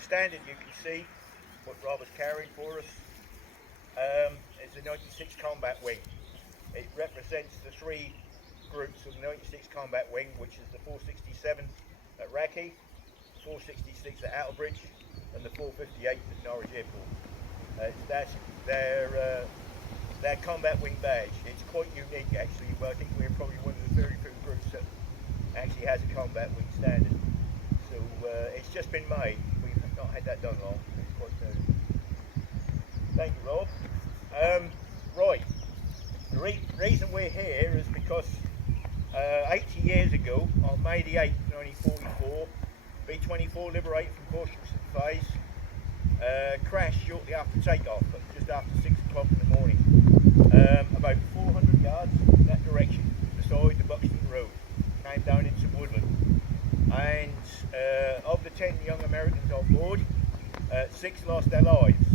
the standard you can see, what Rob is carrying for us, is the 96 Combat Wing. It represents the three groups of the 96 Combat Wing, which is the 467 at Rackie, 466 at Outerbridge, and the 458 at Norwich Airport. That's their Combat Wing badge. It's quite unique actually, but I think we're probably one of the very few groups that actually has a Combat Wing standard. So it's just been made. We've not had that done long. It's quite new. Thank you, Rob. Right. The reason we're here is because 80 years ago, on May the 8th, 1944, B-24 liberated from Horsham St Faith, crashed shortly after takeoff, just after 6 o'clock in the morning, about 400 yards in that direction, beside the Buxton Road. Came down into woodland, and of the 10 young Americans on board, 6 lost their lives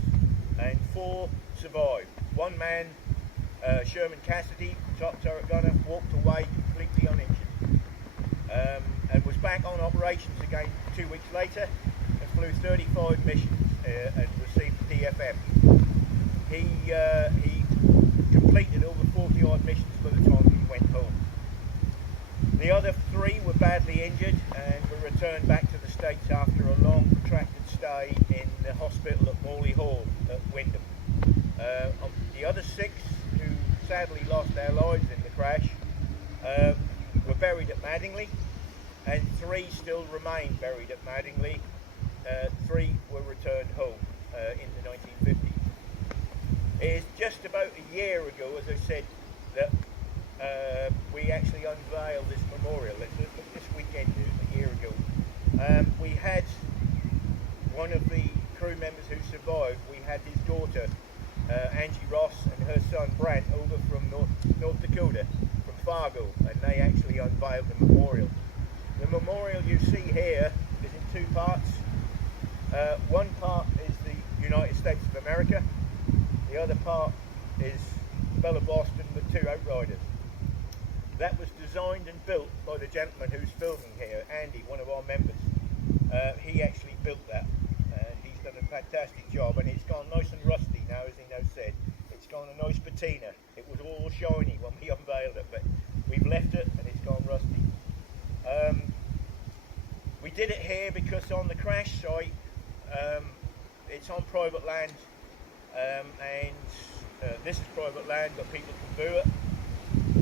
and 4 survived. One man, Sherman Cassidy, top turret gunner, walked away completely uninjured, and was back on operations again 2 weeks later and flew 35 missions and received DFM. He completed over 40 odd missions by the time he went home. The other 3 were badly injured and were returned back to the States after a long protracted stay in the hospital at Morley Hall at Wyndham. The other 6 who sadly lost their lives in the crash were buried at Madingley, and 3 still remain buried at Madingley. 3 were returned home in the 1950s. It is just about a year ago, as I said, that we actually unveiled this memorial. This weekend, a year ago. We had one of the crew members who survived. We had his daughter, Angie Ross, and her son Brant over from North Dakota, from Fargo, and they actually unveiled the memorial. The memorial you see here is in 2 parts. One part is the United States of America. The other part is Belle of Boston with 2 outriders. That was designed and built by the gentleman who's filming here, Andy, one of our members. He actually built that, and he's done a fantastic job, and it's gone nice and rusty now, as he now said. It's gone a nice patina. It was all shiny when we unveiled it, but we've left it and it's gone rusty. We did it here because on the crash site, it's on private land, and this is private land, but people can do it.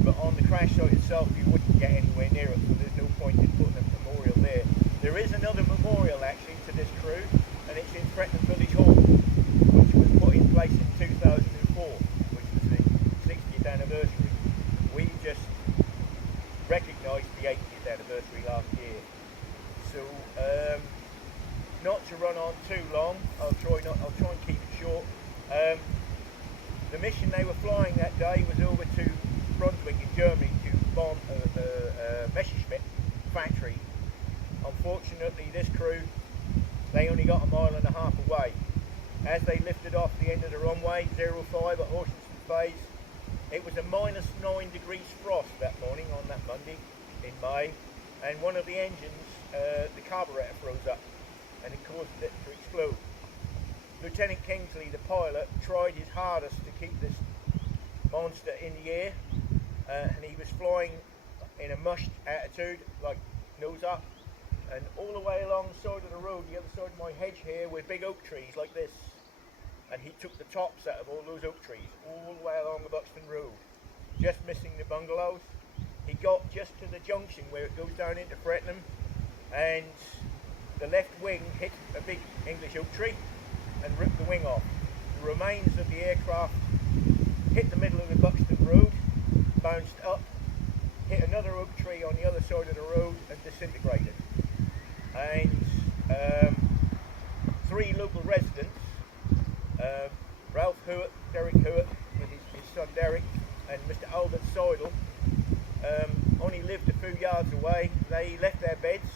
But on the crash site itself, you wouldn't get anywhere near it, so there's no point in putting a memorial there. There is another memorial actually to this crew, and it's in Fretton Village Hall, which was put in place in 2004, which was the 60th anniversary. We just recognised the 80th anniversary last year. So, not to run on too long, I'll try and keep it short. The mission they were flying that day was over to Brunswick in Germany to bomb a Messerschmitt factory. Unfortunately, this crew, they only got a mile and a half away. As they lifted off the end of the runway, 05 at Horsham St Faith, it was a -9 degrees frost that morning on that Monday in May, and one of the engines, the carburettor froze up, and it caused it to explode. Lieutenant Kingsley, the pilot, tried his hardest to keep this monster in the air, and he was flying in a mushed attitude, like nose up, and all the way along the side of the road, the other side of my hedge here, were big oak trees like this, and he took the tops out of all those oak trees all the way along the Buxton Road, just missing the bungalows. He got just to the junction where it goes down into Frettenham, and the left wing hit a big English oak tree and ripped the wing off. The remains of the aircraft hit the middle of the Buxton Road, bounced up, hit another oak tree on the other side of the road and disintegrated. And 3 local residents, Ralph Hewitt, Derek Hewitt with his son Derek, and Mr. Albert Seidel, only lived a few yards away. They left their beds,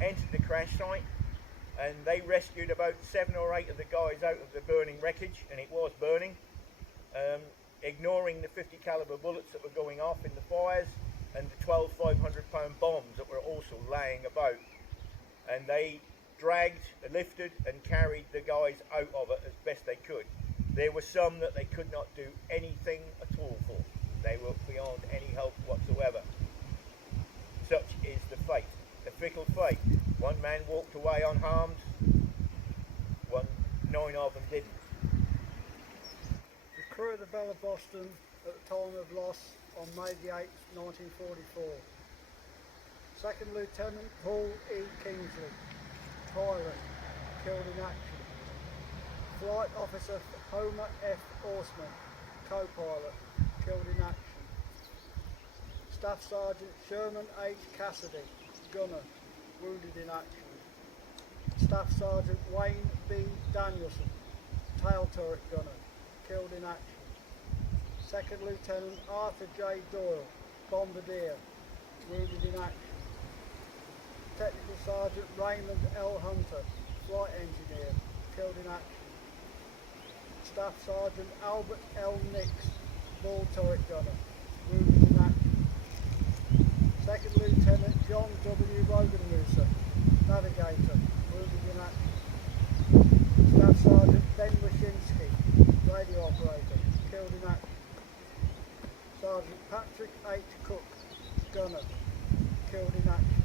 entered the crash site, and they rescued about 7 or 8 of the guys out of the burning wreckage, and it was burning, ignoring the 50 caliber bullets that were going off in the fires and the 12 500-pound bombs that were also laying about. And they dragged, lifted and carried the guys out of it as best they could. There were some that they could not do anything at all for. They were beyond any help whatsoever. Such is the fate, the fickle fate. One man walked away unharmed, 9 of them didn't. The crew of the Belle of Boston at the time of loss on May the 8th, 1944. Second Lieutenant Paul E. Kingsley, pilot, killed in action. Flight Officer Homer F. Horsham, co-pilot, killed in action. Staff Sergeant Sherman H. Cassidy, gunner, wounded in action. Staff Sergeant Wayne B. Danielson, tail turret gunner, killed in action. Second Lieutenant Arthur J. Doyle, bombardier, wounded in action. Technical Sergeant Raymond L. Hunter, flight engineer, killed in action. Staff Sergeant Albert L. Nix, ball turret gunner, wounded in action. Second Lieutenant John W. Rogenmuser, navigator, wounded in action. Staff Sergeant Ben Wyszynski, radio operator, killed in action. Sergeant Patrick H. Cook, gunner, killed in action.